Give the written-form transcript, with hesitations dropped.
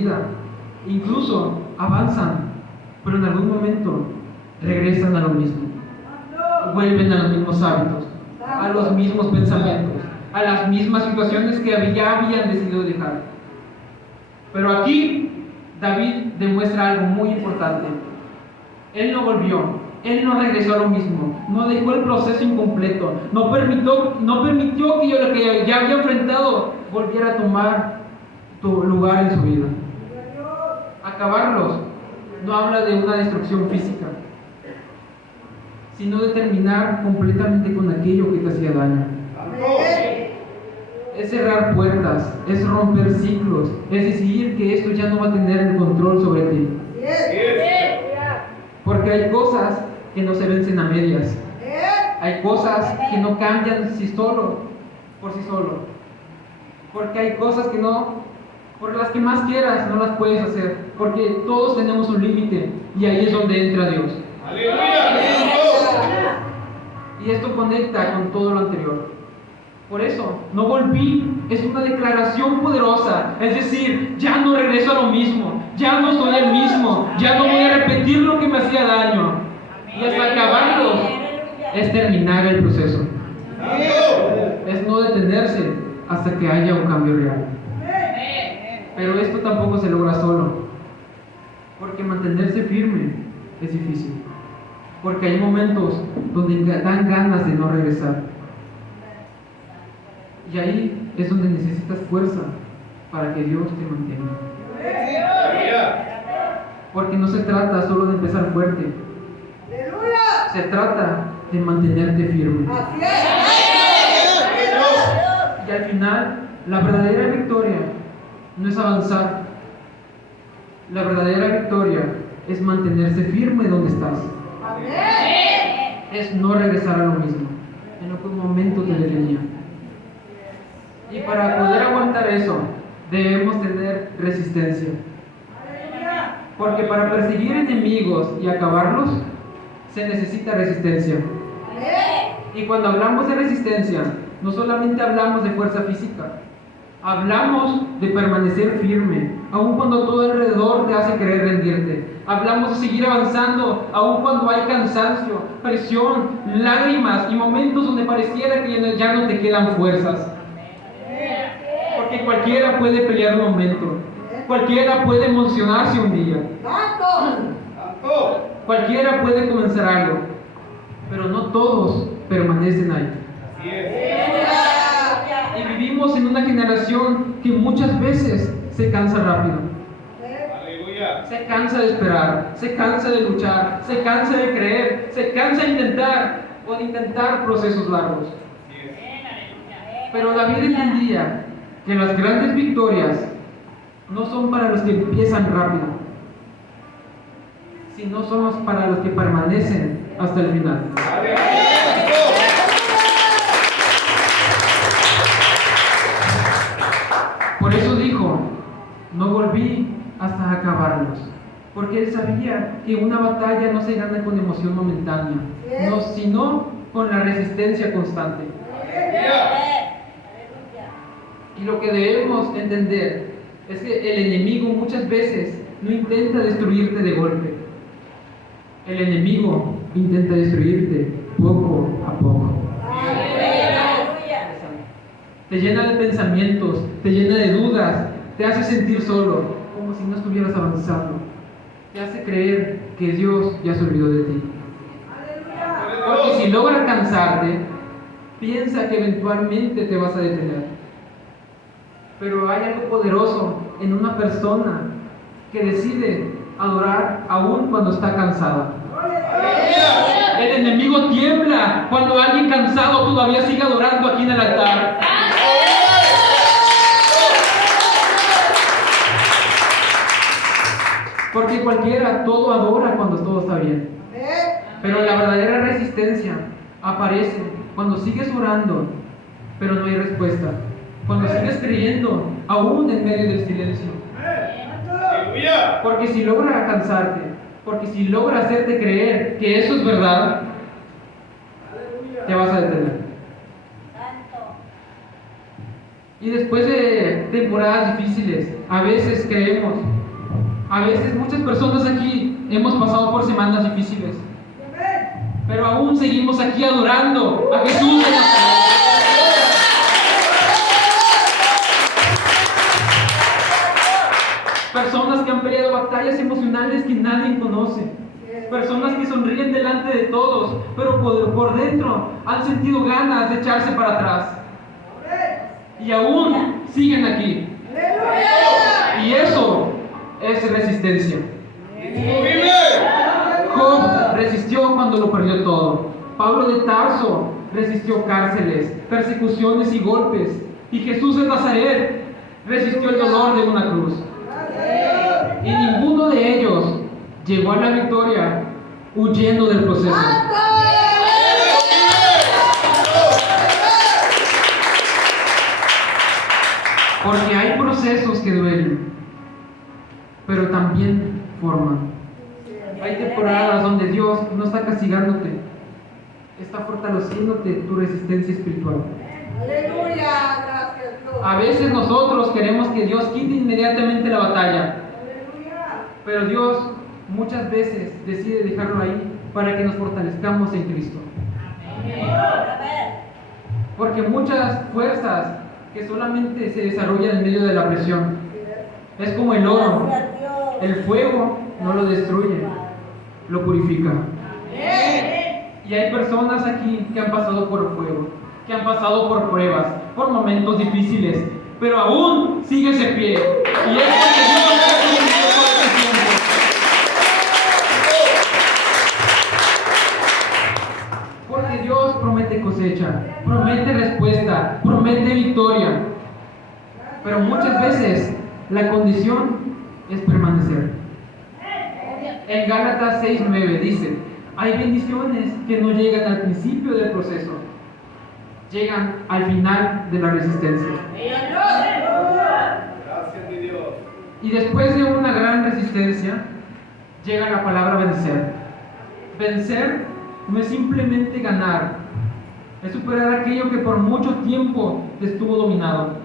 vida. Incluso avanzan, pero en algún momento regresan a lo mismo. Vuelven a los mismos hábitos, a los mismos pensamientos, a las mismas situaciones que ya habían decidido dejar. Pero aquí David demuestra algo muy importante. Él no volvió, él no regresó a lo mismo, no dejó el proceso incompleto, no permitió que lo que ya había enfrentado volviera a tomar tu lugar en su vida. Acabarlos no habla de una destrucción física, sino de terminar completamente con aquello que te hacía daño. Es cerrar puertas, es romper ciclos, es decidir que esto ya no va a tener el control sobre ti. Porque hay cosas que no se vencen a medias. Hay cosas que no cambian por sí solo. Porque hay cosas que no, por las que más quieras, no las puedes hacer. Porque todos tenemos un límite y ahí es donde entra Dios. Y esto conecta con todo lo anterior. Por eso, no volví, es una declaración poderosa. Es decir, ya no regreso a lo mismo, ya no soy el mismo, ya no voy a repetir lo que me hacía daño. Y hasta acabarlo es terminar el proceso. Es no detenerse hasta que haya un cambio real. Pero esto tampoco se logra solo, porque mantenerse firme es difícil. Porque hay momentos donde dan ganas de no regresar. Y ahí es donde necesitas fuerza para que Dios te mantenga. Porque no se trata solo de empezar fuerte. Se trata de mantenerte firme. Y al final, la verdadera victoria no es avanzar. La verdadera victoria es mantenerse firme donde estás. Es no regresar a lo mismo en lo que un momento te detenía. Y para poder aguantar eso, debemos tener resistencia. Porque para perseguir enemigos y acabarlos, se necesita resistencia. Y cuando hablamos de resistencia, no solamente hablamos de fuerza física, hablamos de permanecer firme, aun cuando todo alrededor te hace querer rendirte. Hablamos de seguir avanzando, aun cuando hay cansancio, presión, lágrimas y momentos donde pareciera que ya no te quedan fuerzas. Porque cualquiera puede pelear un momento, cualquiera puede emocionarse un día, cualquiera puede comenzar algo, pero no todos permanecen ahí. Y vivimos en una generación que muchas veces se cansa rápido. Se cansa de esperar, se cansa de luchar, se cansa de creer, se cansa de intentar procesos largos. Pero David entendía que las grandes victorias no son para los que empiezan rápido, sino son para los que permanecen hasta el final. Por eso dijo, no volví hasta acabarlos, porque él sabía que una batalla no se gana con emoción momentánea, sino con la resistencia constante. Y lo que debemos entender es que el enemigo muchas veces no intenta destruirte de golpe. El enemigo intenta destruirte poco a poco. Te llena de pensamientos, te llena de dudas, te hace sentir solo, como si no estuvieras avanzando. Te hace creer que Dios ya se olvidó de ti. Porque si logra cansarte, piensa que eventualmente te vas a detener. Pero hay algo poderoso en una persona que decide adorar aún cuando está cansada. El enemigo tiembla cuando alguien cansado todavía sigue adorando aquí en el altar. Porque cualquiera, todo adora cuando todo está bien. Pero la verdadera resistencia aparece cuando sigues orando, pero no hay respuesta. Cuando sigues creyendo, aún en medio del silencio. Porque si logra cansarte, porque si logra hacerte creer que eso es verdad, te vas a detener. Y después de temporadas difíciles, a veces creemos, a veces muchas personas aquí hemos pasado por semanas difíciles, pero aún seguimos aquí adorando a Jesús de Nazaret. Personas que han peleado batallas emocionales que nadie conoce. Personas que sonríen delante de todos, pero por dentro han sentido ganas de echarse para atrás. Y aún siguen aquí. Y eso es resistencia. Job resistió cuando lo perdió todo. Pablo de Tarso resistió cárceles, persecuciones y golpes. Y Jesús de Nazaret resistió el dolor de una cruz. Y ninguno de ellos llegó a la victoria huyendo del proceso. Porque hay procesos que duelen, pero también forman. Hay temporadas donde Dios no está castigándote, está fortaleciéndote tu resistencia espiritual. Aleluya, gracias Dios. A veces nosotros queremos que Dios quite inmediatamente la batalla, pero Dios muchas veces decide dejarlo ahí para que nos fortalezcamos en Cristo. Porque muchas fuerzas que solamente se desarrollan en medio de la presión. Es como el oro. El fuego no lo destruye, lo purifica. Y hay personas aquí que han pasado por fuego, que han pasado por pruebas, por momentos difíciles, pero aún sigue ese pie. Y es porque Dios ha cumplido todo este tiempo. Porque Dios promete cosecha, promete respuesta, promete victoria. Pero muchas veces la condición es permanecer. En Gálatas 6:9 dice: hay bendiciones que no llegan al principio del proceso, llegan al final de la resistencia. Gracias, mi Dios. Y después de una gran resistencia, llega la palabra vencer. Vencer no es simplemente ganar, es superar aquello que por mucho tiempo te estuvo dominado.